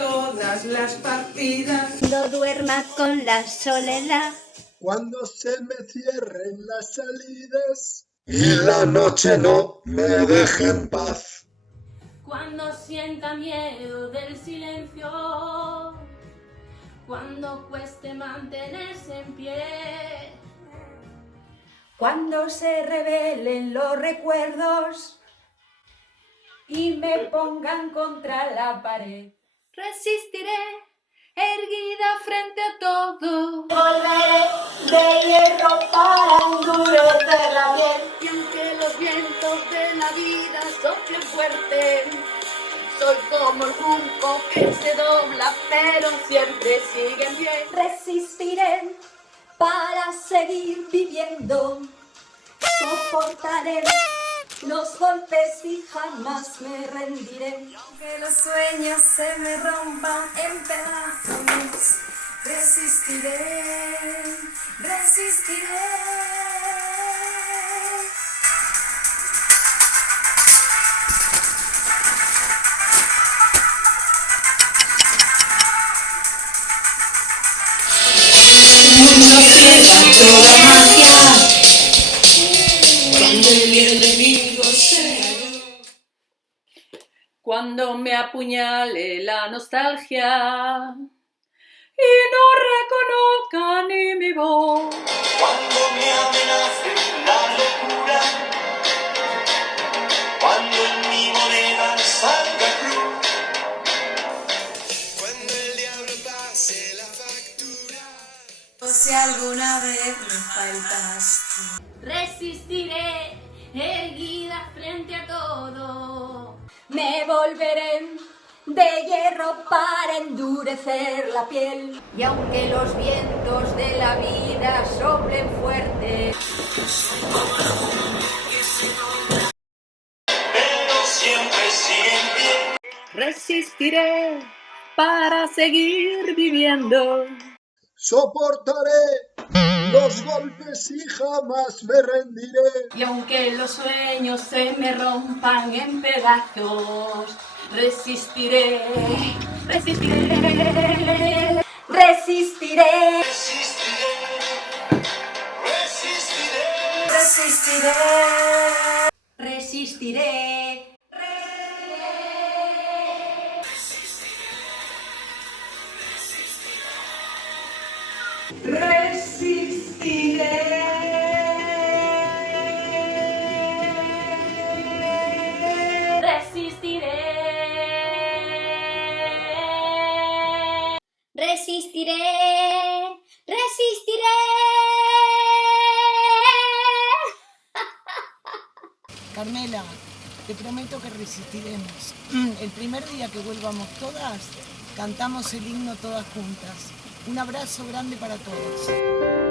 todas las partidas. No duerma con la soledad. Cuando se me cierren las salidas y la noche no me deje en paz. Cuando sienta miedo del silencio, cuando cueste mantenerse en pie, cuando se revelen los recuerdos y me pongan contra la pared. resistiré, erguida frente a todo. Volveré de hierro para endurecer la piel. Y aunque los vientos de la vida soplen fuerte, soy como el junco que se dobla pero siempre sigue en pie. Resistiré para seguir viviendo. Soportaré los golpes y jamás me rendiré. Que los sueños se me rompan en pedazos. Resistiré, resistiré. Mundo cierra toda magia. Cuando el enemigo sea yo. Cuando me apuñale la nostalgia y no reconozca ni mi voz. Cuando me amenace la locura, cuando en mi moneda salga cruz, cuando el diablo pase la factura, O si alguna vez me faltas tú. Resistiré, erguida frente a todo. Me volveré de hierro para endurecer la piel. Y aunque los vientos de la vida soplen fuerte, pero siempre sigue en pie. Resistiré para seguir viviendo. Soportaré los golpes y jamás me rendiré. Y aunque los sueños se me rompan en pedazos, resistiré, resistiré. Resistiré. Resistiré, Resistiré. Resistiré. resistiré, resistiré. Carmela, te prometo que resistiremos. El primer día que vuelvamos todas, cantamos el himno todas juntas. Un abrazo grande para todos.